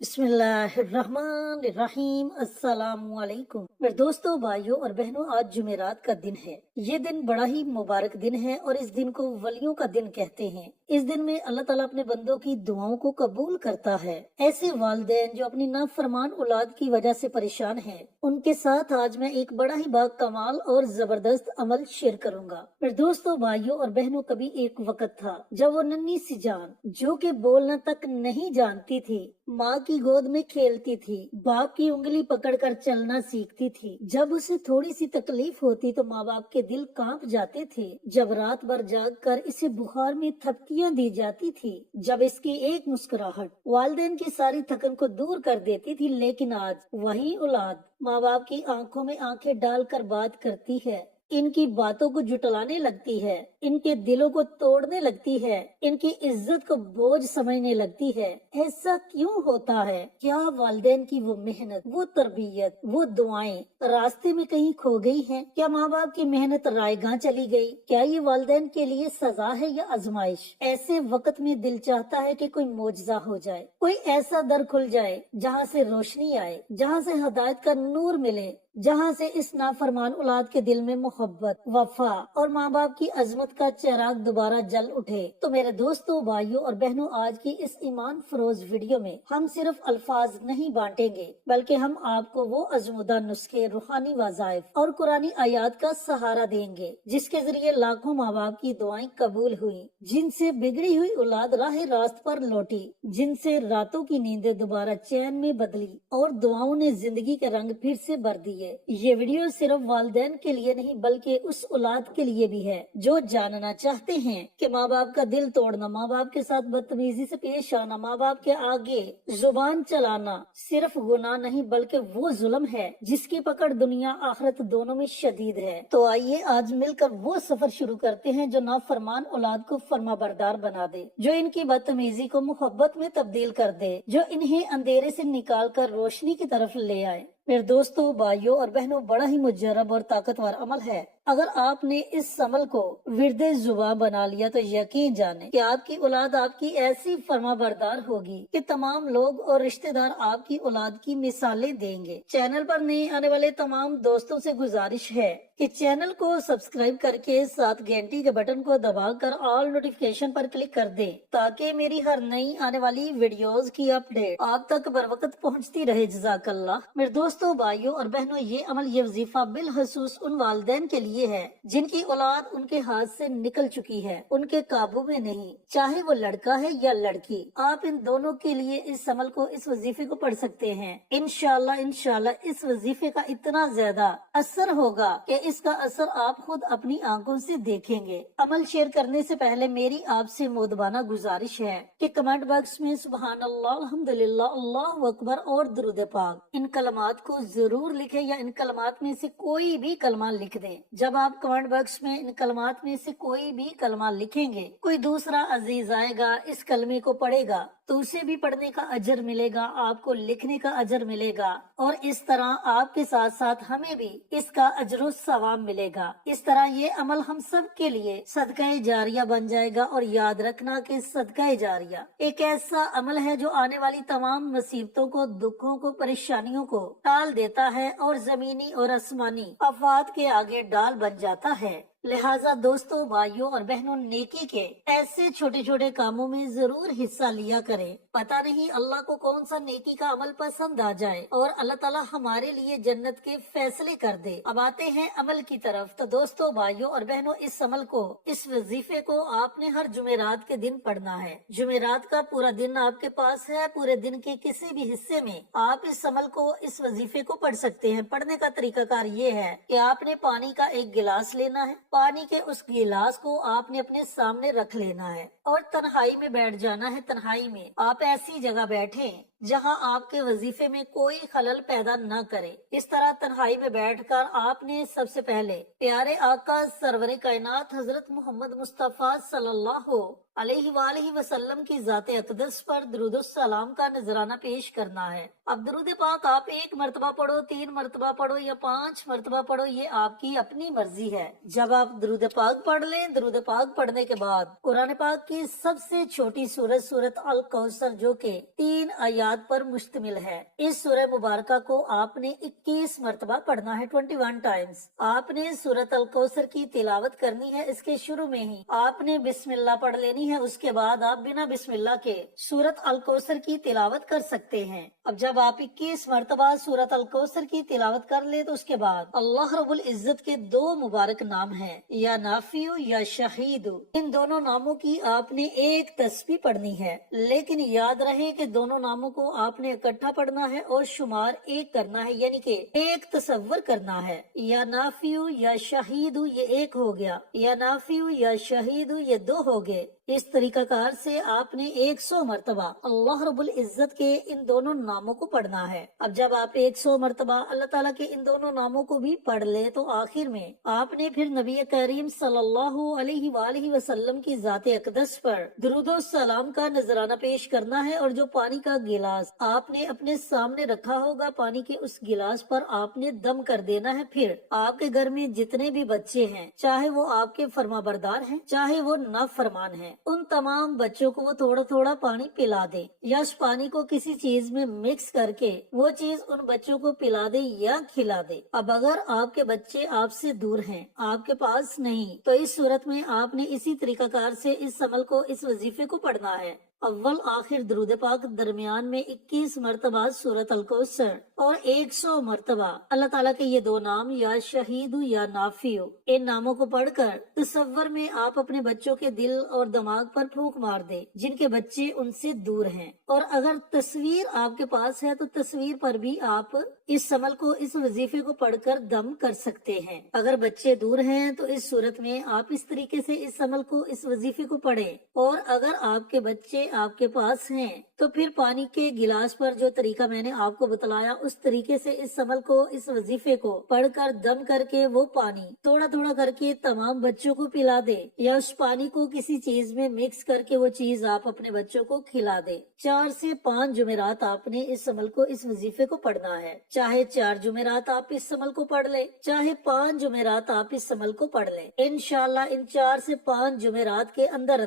बिस्मिल्लाहिर्रहमानिर्रहीम। अस्सलाम वालेकुम। मेरे दोस्तों, भाइयों और बहनों, आज जुमेरात का दिन है। ये दिन बड़ा ही मुबारक दिन है और इस दिन को वलियों का दिन कहते हैं। इस दिन में अल्लाह ताला अपने बंदों की दुआओं को कबूल करता है। ऐसे वालिदैन जो अपनी नाफरमान औलाद की वजह से परेशान हैं, उनके साथ आज मैं एक बड़ा ही बाकमाल और जबरदस्त अमल शेयर करूंगा। मेरे दोस्तों, भाइयों और बहनों, कभी एक वक्त था जब वो नन्ही सी जान जो कि बोलना तक नहीं जानती थी, माँ की गोद में खेलती थी, बाप की उंगली पकड़कर चलना सीखती थी। जब उसे थोड़ी सी तकलीफ होती तो माँ बाप के दिल कांप जाते थे। जब रात भर जाग कर इसे बुखार में थपकियां दी जाती थी, जब इसकी एक मुस्कुराहट वालिदैन की सारी थकन को दूर कर देती थी। लेकिन आज वही औलाद माँ बाप की आंखों में आंखें डालकर बात करती है, इनकी बातों को जुटलाने लगती है, इनके दिलों को तोड़ने लगती है, इनकी इज्जत को बोझ समझने लगती है। ऐसा क्यों होता है? क्या वालिदैन की वो मेहनत, वो तरबियत, वो दुआएं रास्ते में कहीं खो गई हैं? क्या माँ बाप की मेहनत रायगां चली गई? क्या ये वालिदैन के लिए सजा है या आजमाइश? ऐसे वक्त में दिल चाहता है कि कोई मौजज़ा हो जाए, कोई ऐसा दर खुल जाए जहाँ से रोशनी आए, जहाँ से हिदायत का नूर मिले, जहाँ से इस नाफरमान औलाद के दिल में मोहब्बत, वफा और माँ बाप की अजमत का चिराग दोबारा जल उठे। तो मेरे दोस्तों, भाइयों और बहनों, आज की इस ईमान फरोज वीडियो में हम सिर्फ अल्फाज नहीं बांटेंगे, बल्कि हम आपको वो अजमुदा नुस्खे, रूहानी वज़ाइफ और कुरानी आयात का सहारा देंगे, जिसके जरिए लाखों माँ बाप की दुआएं कबूल हुई, जिनसे बिगड़ी हुई औलाद राह रास्त पर लौटी, जिनसे रातों की नींदें दोबारा चैन में बदली और दुआओं ने जिंदगी के रंग फिर से भर दिए। ये वीडियो सिर्फ वालिदैन के लिए नहीं, बल्कि उस औलाद के लिए भी है जो जानना चाहते हैं कि माँ बाप का दिल तोड़ना, माँ बाप के साथ बदतमीजी से पेश आना, माँ बाप के आगे जुबान चलाना सिर्फ गुनाह नहीं, बल्कि वो जुल्म है जिसकी पकड़ दुनिया आखिरत दोनों में शदीद है। तो आइए आज मिलकर वो सफर शुरू करते हैं जो नाफरमान औलाद को फर्माबरदार बना दे, जो इनकी बदतमीजी को मोहब्बत में तब्दील कर दे, जो इन्हें अंधेरे से निकाल कर रोशनी की तरफ ले आए। मेरे दोस्तों, भाइयों और बहनों, बड़ा ही मुजर्रब और ताकतवर अमल है। अगर आपने इस अमल को विरदे जुबान बना लिया तो यकीन जाने कि आपकी औलाद आपकी ऐसी फर्माबरदार होगी कि तमाम लोग और रिश्तेदार आपकी औलाद की मिसालें देंगे। चैनल पर नए आने वाले तमाम दोस्तों से गुजारिश है कि चैनल को सब्सक्राइब करके साथ घंटी के बटन को दबाकर ऑल नोटिफिकेशन पर क्लिक कर दें, ताकि मेरी हर नई आने वाली वीडियोस की अपडेट आप तक बर वक्त पहुँचती रहे। जज़ाकल्लाह। मेरे दोस्तों, भाइयों और बहनों, ये अमल, ये वजीफा बिलखसूस उन वालिदैन के लिए है जिनकी औलाद उनके हाथ से निकल चुकी है, उनके काबू में नहीं, चाहे वो लड़का है या लड़की। आप इन दोनों के लिए इस अमल को, इस वजीफे को पढ़ सकते हैं। इंशाल्लाह इस वजीफे का इतना ज्यादा असर होगा कि इसका असर आप खुद अपनी आंखों से देखेंगे। अमल शेयर करने से पहले मेरी आपसे मोदबाना गुजारिश है कि कमेंट बॉक्स में सुबहान अल्लाह, अल्हम्दुलिल्लाह, अल्लाहु अकबर और दुरूद पाक, इन कलमात को जरूर लिखें या इन कलमात में से कोई भी कलमा लिख दें। जब आप कमेंट बॉक्स में इन कलमात में से कोई भी कलमा लिखेंगे, कोई दूसरा अजीज आएगा, इस कलमे को पढ़ेगा तो उसे भी पढ़ने का अजर मिलेगा, आपको लिखने का अजर मिलेगा, और इस तरह आपके साथ साथ हमें भी इसका अजर सवाब मिलेगा। इस तरह ये अमल हम सब के लिए सदका जारिया बन जाएगा। और याद रखना कि सदका जारिया एक ऐसा अमल है जो आने वाली तमाम मुसीबतों को, दुखों को, परेशानियों को टाल देता है और जमीनी और आसमानी आफात के आगे डाल बन जाता है। लिहाजा दोस्तों, भाइयों और बहनों, नेकी के ऐसे छोटे छोटे कामों में जरूर हिस्सा लिया करें। पता नहीं अल्लाह को कौन सा नेकी का अमल पसंद आ जाए और अल्लाह ताला हमारे लिए जन्नत के फैसले कर दे। अब आते हैं अमल की तरफ। तो दोस्तों, भाइयों और बहनों, इस अमल को, इस वजीफे को आपने हर जुमेरात के दिन पढ़ना है। जुमेरात का पूरा दिन आपके पास है, पूरे दिन के किसी भी हिस्से में आप इस अमल को, इस वजीफे को पढ़ सकते हैं। पढ़ने का तरीकाकार ये है कि आपने पानी का एक गिलास लेना है, पानी के उस गिलास को आपने अपने सामने रख लेना है और तन्हाई में बैठ जाना है। तन्हाई में आप ऐसी जगह बैठें जहां आपके वजीफे में कोई खलल पैदा न करे। इस तरह तन्हाई में बैठकर आपने सबसे पहले प्यारे आका सरवरे कायनात हजरत मोहम्मद मुस्तफा सल्लल्लाहु अलैहि वसल्लम की जाते अकदस पर दुरूद सलाम का नजराना पेश करना है। अब दुरूद पाक आप 1 मरतबा पढ़ो, 3 मरतबा पढ़ो या 5 मरतबा पढ़ो, ये आपकी अपनी मर्जी है। जब आप दुरूद पाक पढ़ लें, दुरूद पाक पढ़ने के बाद कुरान पाक की सबसे छोटी सूरत, सूरत अल कौसर, जो के 3 आयात بنیاد پر مشتمل ہے۔ اس سورہ مبارکہ کو آپ نے 21 مرتبہ پڑھنا ہے، 21 ٹائمز۔ آپ نے سورۃ الکوثر کی تلاوت کرنی ہے۔ اس کے شروع میں ہی آپ نے بسم اللہ پڑھ لینی ہے، اس کے بعد آپ بنا بسم اللہ کے سورۃ الکوثر کی تلاوت کر سکتے ہیں۔ اب جب آپ 21 مرتبہ سورۃ الکوثر کی تلاوت کر لے تو اس کے بعد اللہ رب العزت کے 2 مبارک نام ہیں، یا نافع یا شہید۔ ان دونوں ناموں کی آپ نے ایک تسبیح پڑھنی ہے، لیکن یاد رہے کہ دونوں ناموں کو آپ نے اکٹھا پڑھنا ہے اور شمار 1 کرنا ہے، یعنی کہ ایک تصور کرنا ہے۔ یا نافع یا شہید یہ 1 ہو گیا، یا نافع یا شہید یہ 2 ہو گئے۔ اس طریقہ کار سے آپ نے 100 مرتبہ اللہ رب العزت کے ان دونوں ناموں کو پڑھنا ہے۔ اب جب آپ 100 مرتبہ اللہ تعالیٰ کے ان دونوں ناموں کو بھی پڑھ لے تو آخر میں آپ نے پھر نبی کریم صلی اللہ علیہ وآلہ وسلم کی ذات اقدس پر درود و سلام کا نذرانہ پیش کرنا ہے، اور جو پانی کا گلاس آپ نے اپنے سامنے رکھا ہوگا، پانی کے اس گلاس پر آپ نے دم کر دینا ہے۔ پھر آپ کے گھر میں جتنے بھی بچے ہیں، چاہے وہ آپ کے فرما بردار ہیں چاہے وہ نافرمان ہیں، ان تمام بچوں کو وہ تھوڑا تھوڑا پانی پلا دے، یا اس پانی کو کسی چیز میں مکس کر کے وہ چیز ان بچوں کو پلا دے یا کھلا دے۔ اب اگر آپ کے بچے آپ سے دور ہیں، آپ کے پاس نہیں، تو اس صورت میں آپ نے اسی طریقہ کار سے اس عمل کو، اس وظیفے کو پڑھنا ہے۔ اول آخر درود پاک، درمیان میں 21 مرتبہ سورۃ الکوثر، اور 100 مرتبہ اللہ تعالیٰ کے یہ 2 نام، یا شہید یا نافع، ان ناموں کو پڑھ کر تصور میں آپ اپنے بچوں کے دل اور دماغ پر پھونک مار دے جن کے بچے ان سے دور ہیں۔ اور اگر تصویر آپ کے پاس ہے تو تصویر پر بھی آپ اس عمل کو، اس وظیفے کو پڑھ کر دم کر سکتے ہیں۔ اگر بچے دور ہیں تو اس صورت میں آپ اس طریقے سے اس عمل کو، اس وظیفے کو پڑھیں، اور اگر آپ کے بچے آپ کے پاس ہیں تو پھر پانی کے گلاس پر جو طریقہ میں نے آپ کو بتلایا، اس طریقے سے اس عمل کو، اس وظیفے کو پڑھ کر دم کر کے وہ پانی تھوڑا تھوڑا کر کے تمام بچوں کو پلا دے، یا اس پانی کو کسی چیز میں مکس کر کے وہ چیز آپ اپنے بچوں کو کھلا دے۔ 4 سے 5 جمعرات آپ نے اس عمل کو، اس وظیفے کو پڑھنا ہے۔ چاہے 4 جمعرات آپ اس عمل کو پڑھ لیں، چاہے 5 جمعرات آپ اس عمل کو پڑھ لیں۔ انشاءاللہ ان 4 سے 5 جمعرات کے اندر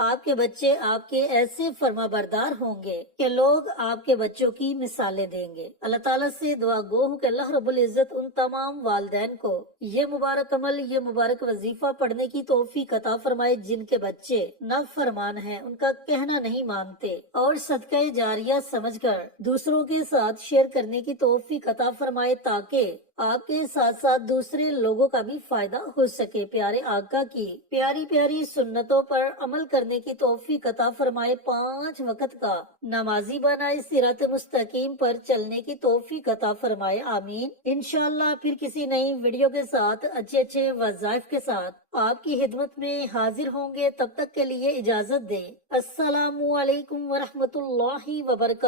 آپ کے بچے آپ کے ایسے فرما بردار ہوں گے کہ لوگ آپ کے بچوں کی مثالیں دیں گے۔ اللہ تعالیٰ سے دعا گو ہوں کہ اللہ رب العزت ان تمام والدین کو یہ مبارک عمل، یہ مبارک وظیفہ پڑھنے کی توفیق عطا فرمائے جن کے بچے نافرمان ہیں، ان کا کہنا نہیں مانتے، اور صدقہ جاریہ سمجھ کر دوسروں کے ساتھ شیئر کرنے کی توفیق عطا فرمائے، تاکہ آپ کے ساتھ ساتھ دوسرے لوگوں کا بھی فائدہ ہو سکے۔ پیارے آقا کی پیاری پیاری سنتوں پر عمل کرنے کی توفیق عطا فرمائے، 5 وقت کا نمازی بنائے، صراط مستقیم پر چلنے کی توفیق عطا فرمائے، آمین۔ انشاءاللہ پھر کسی نئی ویڈیو کے ساتھ، اچھے وظائف کے ساتھ آپ کی خدمت میں حاضر ہوں گے۔ تب تک کے لیے اجازت دیں۔ السلام علیکم ورحمۃ اللہ وبرکاتہ۔